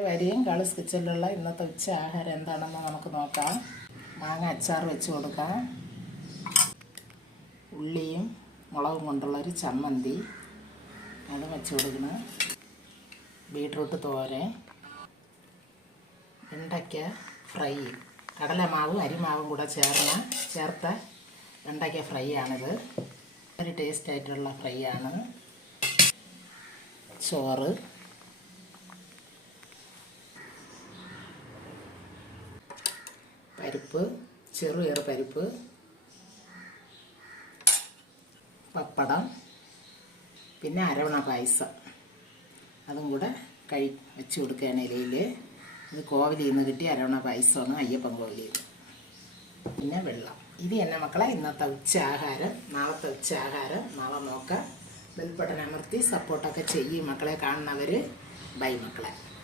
വരിയും കളസ് കിച്ചണിലുള്ള ഇന്നത്തെ ഉച്ച ആഹാരം എന്താണെന്ന് നമുക്ക് നോക്കാം. മാങ്ങ അച്ചാർ വെച്ച് കൊടുക്കാം. ഉള്ളിയും മുളകും കൊണ്ടുള്ളൊരു ചമ്മന്തി അത് വെച്ച് കൊടുക്കണം. ബീട്രൂട്ട് തോരൻ, വെണ്ടയ്ക്ക ഫ്രൈ, കടലമാവും അരിമാവും കൂടെ ചേർത്ത വെണ്ടയ്ക്ക ഫ്രൈ ആണിത്. ഒരു ടേസ്റ്റായിട്ടുള്ള ഫ്രൈ ആണ്. ചോറ്, പരിപ്പ്, ചെറുപയർ പരിപ്പ്, പപ്പടം, പിന്നെ അരവണ പായസം അതും കൂടെ വെച്ച് കൊടുക്കുകയാണ് ഇലയിൽ. ഇത് കോവിലിൽ നിന്ന് കിട്ടിയ അരവണ പായസമാണ്, അയ്യപ്പൻ കോവിലിൽ നിന്ന്. പിന്നെ വെള്ളം. ഇത് തന്നെ മക്കളെ ഇന്നത്തെ ഉച്ച ആഹാരം. നാളത്തെ ഉച്ച ആഹാരം നാളെ നോക്കാം. ബെൽ ബട്ടൺ അമർത്തി സപ്പോർട്ടൊക്കെ ചെയ്യും മക്കളെ. കാണുന്നവർ ബൈ മക്കളെ.